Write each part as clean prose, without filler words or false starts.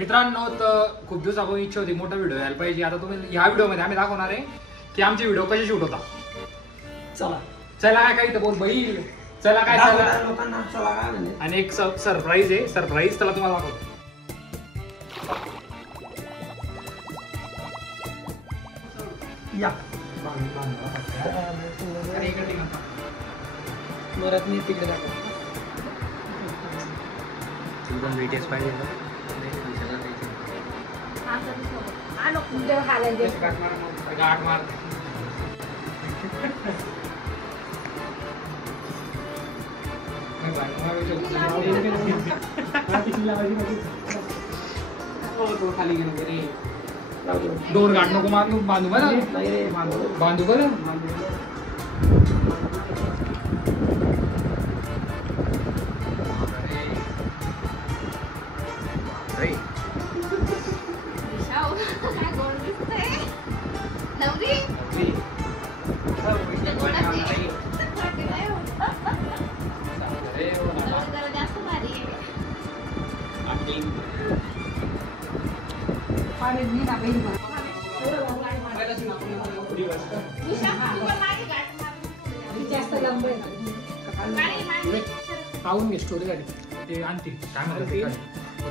मित्रांनो, तर खूप दिवसापासून इच्छा होती मोठा व्हिडिओ यायला पाहिजे. आता तुम्ही ह्या व्हिडिओमध्ये आम्ही दाखवणार आहे की आमचे व्हिडिओ कसे शूट होता. चला काय काही तर बोल बाई. चला काय लोकांना चला काय म्हणजे. आणि एक सरप्राईज आहे. सरप्राईज त्याला तुम्हाला दाखवतो. या मरात मी तिकडे दाखव. VTS पाहिजे गाठ मार. खाली गेलो रे. दोन गाठ नको मार. बांधू बरं. बांधू बरं. पाहून घे स्टोरी गाडी ते आणतील काय म्हणतात.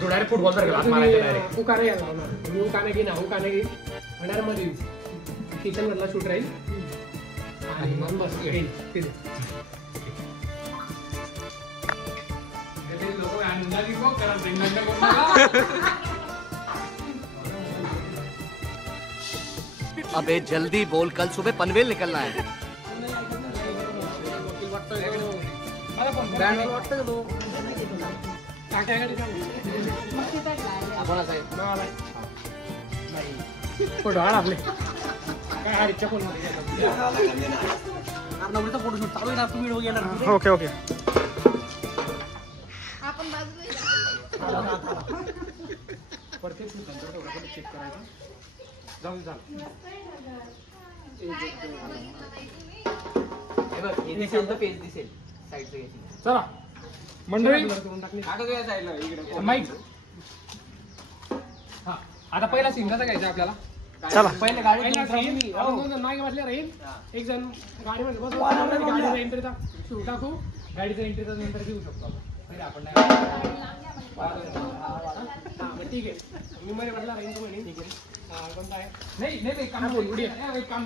तो डायरेक्ट फुटबॉल सारखा हात मारायचा डायरेक्ट. तू काने यायला लावणार. मी काने घे ना. काने घे होणार मध्ये किचन मधला शूट राहील आणि मग बस अबे जल्दी बोल, कल सुबह पनवेल निकलना है. फोटो आपले काय फोटोशूट चालू आहे ना. तुम्ही व्हिडिओ घेणार. Okay okay. चेक करायचं. जाऊन जा. चला मंडळी माईक. हा आता पहिला सीन कसा घ्यायचा आपल्याला. चला पहिले गाडी नाही वाटले राहील. एक जण गाडीमध्ये बस. गाडीचा एंट्रीचा शूट टाकू. गाडीचा एंट्रीचा नंतर घेऊ शकतो पहिले आपण. ठीक आहे. मी मध्ये म्हटलं राहील तू म्हणे. ठीक आहे. कोणता आहे. नाही काम बोल. एक काम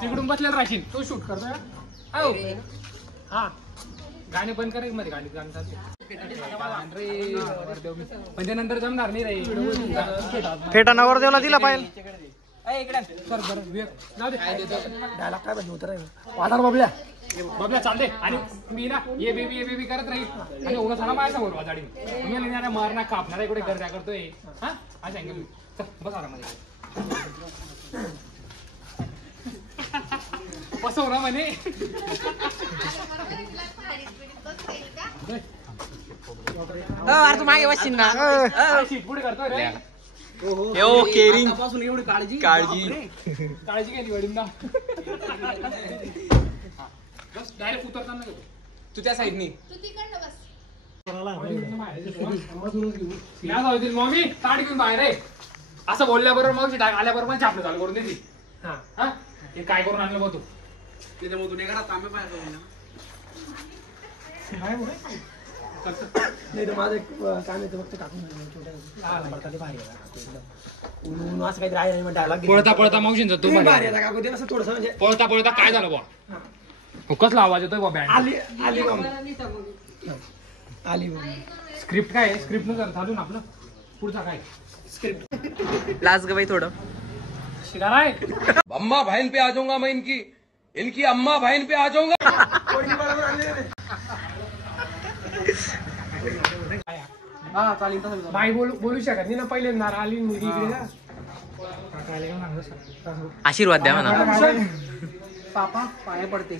तिकडून बसलेला राहशील. तो शूट करतोय. हा गाणे बंद करायचं मध्ये. गाणी गाणं चालते पण ते नंतर जमणार नाही रे. फेटा नवरदेवला दिला पाहिजे. सर बरं जाऊ दे. डायलॉग काय पाहिजे होतं रे. वाटार बबल्या बबल्या चालते. आणि मी ना ये बेबी करत राहील. आणि उगा झाला माझ्या समोर वाजाडी. तुम्ही मारणार कापणार कुठे गर्दा करतोय. हा आज सांगेल. बस आरामध्ये बसव ना म्हणे. तू मागे बसशील ना. पुढे करतोय रे. केअरिंग पासून एवढी काळजी घ्यायची वडील ना. बस डायरेक्ट उतरताना तू त्या साईडनी मम्मी ताट घेऊन बाहेर रे. असं बोलल्याबरोबर मग आल्याबरोबर पण छापलं चालू करून देते. हा हे काय करून आणलं बघ तू. त्याच्यामुळे तू घरात तांबे पाहिजे नाही तर माझं काम येतं फक्त टाकून असं काहीतरी आहे नाही. डायलॉग पळता मावशींचा तू असं थोडस म्हणजे पळता काय झालं बा. कसला आवाज येतोय बा. बँड आली स्क्रिप्ट काय स्क्रिप्ट न चालू ना आपलं. पुढचा काय स्क्रिप्ट लास्ट ग बाई थोडं शिकार आहे. अम्मा बहन पे आ जाऊंगा मैं. इनकी अम्मा बहन पे आ जाऊंगा. हा चालेल तसं बाई बोलू शकत नाही ना. पहिल्यांदा आली मुलगी इकडे. आशीर्वाद द्या म्हणा. पापा पाया पडते.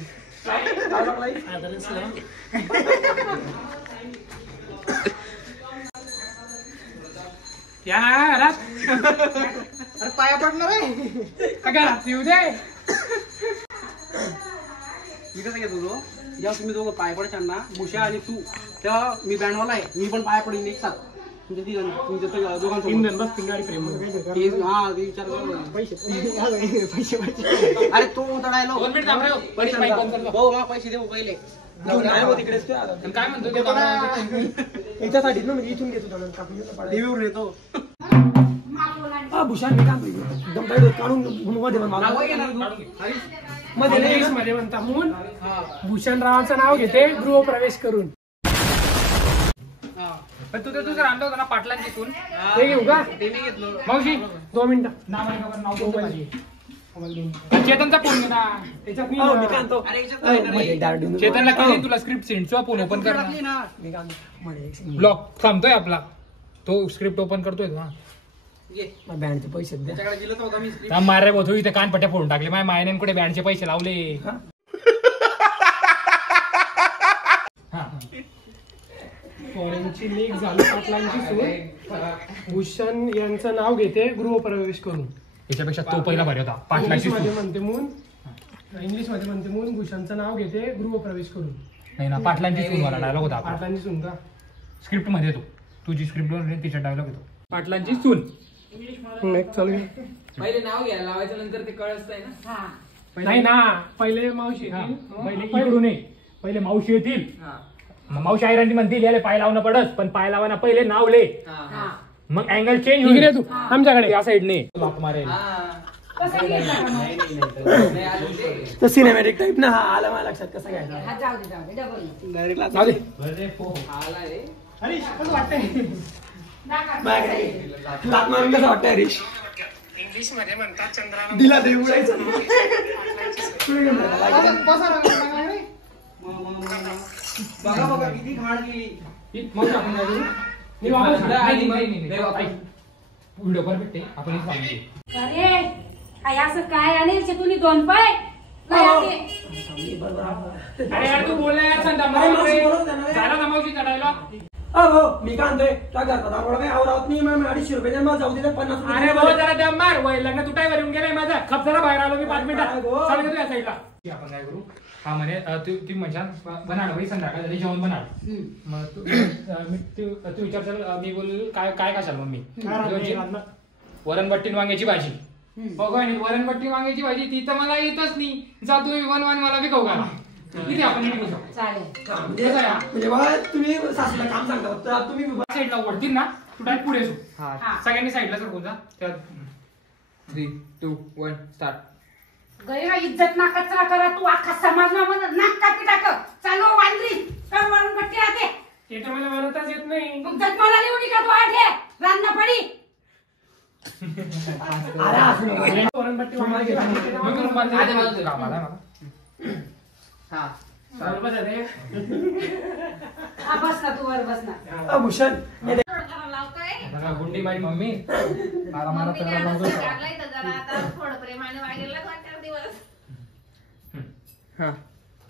या ना घरात. अरे पाया पडणार आहे का घरात येऊ दे. मी कसं घेतो तो. जेव्हा तुम्ही दोघं पाय पडशाल ना मुशा आणि तू, तेव्हा मी बँडवाला आहे. मी पण पाया पडीन एक साथ. इंधन बसतील गाडी फ्रेम अरे तू उतरायला 2 मिनिट थांब रे. पैसे माहिती बंद कर. भाऊ मला पैसे देऊ पहिले आणि काय म्हणतो ते याच्यासाठी ना मी इथून घेतो थोडं कापून घेतो रिव्ह्यू येतो भूषण मी काम एकदम टाईट काढून मध्ये मध्ये म्हणता म्हणून भूषण रावाचं नाव घेते गृहप्रवेश करून पण तू तर तुझं आणलं होतं ना पाटलांची इथून. ते घेऊ का ते मी घेतलो मावशी 2 मिनिटं नाव आहे का? नाव कोणतं पाहिजे? चेतनचा फोन घे ना. त्याच्यात मी आणतो. अरे याच्यात काय नाही. चेतनला केली तुला स्क्रिप्ट सेंडचा फोन ओपन कर टाकली ना ब्लॉक थांबतोय आपला. तो स्क्रिप्ट ओपन करतोय तो. हा ये बँडचे पैसे द्या त्याच्याकडे दिलं होतं मी स्क्रीन थांब मारे बोधू इथे कानपट्ट्या फोडून टाकले. माझ्या मायने कुठे बँडचे पैसे लावले. हा फॉरेनची लीक झाली पाटलांची सून भूषण यांचं नाव घेते गृहप्रवेश करून याच्यापेक्षा तो पहिला भारी होता. पाटलाची मध्ये सून. म्हणते म्हणून इंग्लिश मध्ये म्हणते म्हणून भूषणचं नाव घेते गृहप्रवेश करून नाही ना पाटलांची सून वाला डायलॉग होता. पाटलांची सून का स्क्रिप्ट मध्ये येतो. तुझी स्क्रिप्ट तिचा डायलॉग येतो. पाटलांची सून. चालू पहिले नाव घ्यायला लावायचं नंतर ते कळत ना नाही ना पहिले मावशी येतील. पहिले इकडून ये. पहिले मावशी येतील. हा मग मावशी आयरांची म्हणतील याले पाय लावणं पडत पण पाय लावाना पहिले नाव ले. हा मग अँगल चेंज इकडे तू आमच्याकडे या साईडने लात मारेल. तर सिनेमॅटिक टाईप ना हा आला मला लक्षात कसं घ्यायचा जाऊ दे डबल जाऊ दे. हरीश कसं वाटतंय लात मारून कसं वाटतंय हरीश इंग्लिश मध्ये म्हणतात चंद्राला दिला दे उडायचं बघा बघा किती घाण गेली मग आपण काय करू? मी वापस व्हिडिओ परफेक्ट आहे. आपण इथे सांगतो. अरे काय असं काय आणि तुम्ही 2 पाय नाही आते. अरे यार तू बोलला यार संता झाला ना मावशीचा डायलॉग. हो मी काय म्हणतोय काय करतात आपण काय आवरावत नाही मग 250 रुपये द्या, मग जाऊ दे 50 रुपये. अरे बाबा जरा दम मार. वय लग्न तुटायवर येऊन गेलाय माझा. खप जरा बाहेर आलो मी 5 मिनिटात. चालेल का तू या साईडला? आपण काय करू हा म्हणे तू म्हणशाल बनाड भाई संध्याकाळ झाली जेवण बनाड. मग तू विचारशाल मी बोल काय काय खाशाल मग मी वरण बट्टी वांग्याची भाजी. बघा वरण बट्टी वांग्याची भाजी ती तर मला येतच नाही. जा तुम्ही वन मला बी खाऊ घाला. किती आपण निघू शकतो. चालेल म्हणजे बघा तुम्ही सासूला काम सांगता तर तुम्ही साईडला ओढतील ना तू डायरेक्ट पुढे सो. सगळ्यांनी साईडला सरकून जा. 3 2 1 स्टार्ट गैर इज्जत ना कचरा करा तू अख्खा समाज ना म्हणत नाक कापी टाक. चालू वांद्री कर वरून पट्टी राहते. ते तर मला म्हणतच येत नाही. मग जत मला लिहून का तू आठे रांना पडी. अरे असं नाही. वरणपट्टी वांग्याची भाजी. आधी मला तुझं काम आलं मला. हा बरोबर आहे रे. हा बस ना तू वर बस ना. भूषण हे दे. बघा, गुंडी माझी मम्मी मारा मारा त्याला लावतो. हा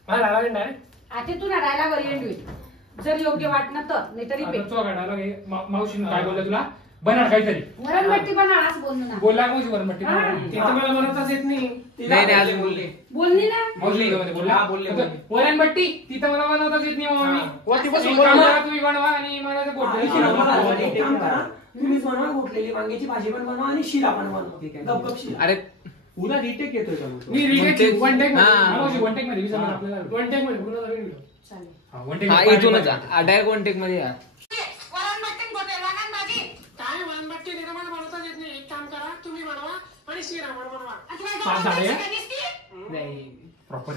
राहिला डायरेक्ट आधी तू ना डायलॉग एंड होईल जर योग्य वाटणं तर नाहीतरी आता तो गाडाला घे. मावशीने काय बोललं तुला बनाड काहीतरी वरणपट्टी बनवा असं बोलणं ना. बोलला मावशी वरणपट्टी. ते तर मला म्हणतच येत नाही. नाही अजून बोलले बोलली ना. मावशी बोलला हा, बोलले. वरणपट्टी तिथं मला बनवताच येत नाही मम्मी. वरती बसून बनवा, तुम्ही बनवा आणि मला ते पोट. एक काम करा तुम्हीच बनवा घोटलेली वांग्याची भाजी पण बनवा आणि शिरा पण बनवा. गपगप शिरा. अरे उद्या रिटेक येतोय का मी रिटेक वन टेक हा. मावशी वन टेक मध्ये विसरला आपल्याला. वन टेक मध्ये पुन्हा नवीन व्हिडिओ. चालेल. हा, one take हा मध्ये इथूनच पाणी- डायरेक्ट कॉन्टॅक्ट मध्ये या काय वरणपट्टी देणं मला बनवताच येत नाही. एक काम करा तुम्ही बनवा आणि शिरा पण बनवा. 5 झाले प्रॉपर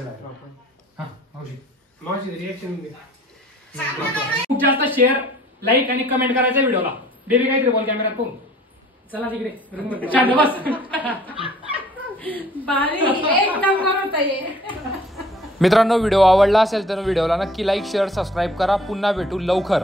हा मावशी मावशी रिएक्शन दे. खूप जास्त शेअर लाईक आणि कमेंट करायचं व्हिडिओला. बेबी काहीतरी बोल कॅमेरात पाहून. चला तिकडे रूम मध्ये. शांत बस. भारी एक नंबर होता हे. मित्रांनो व्हिडिओ आवडला असेल तर व्हिडिओला नक्की लाईक शेअर सबस्क्राईब करा. पुन्हा भेटू लवकर.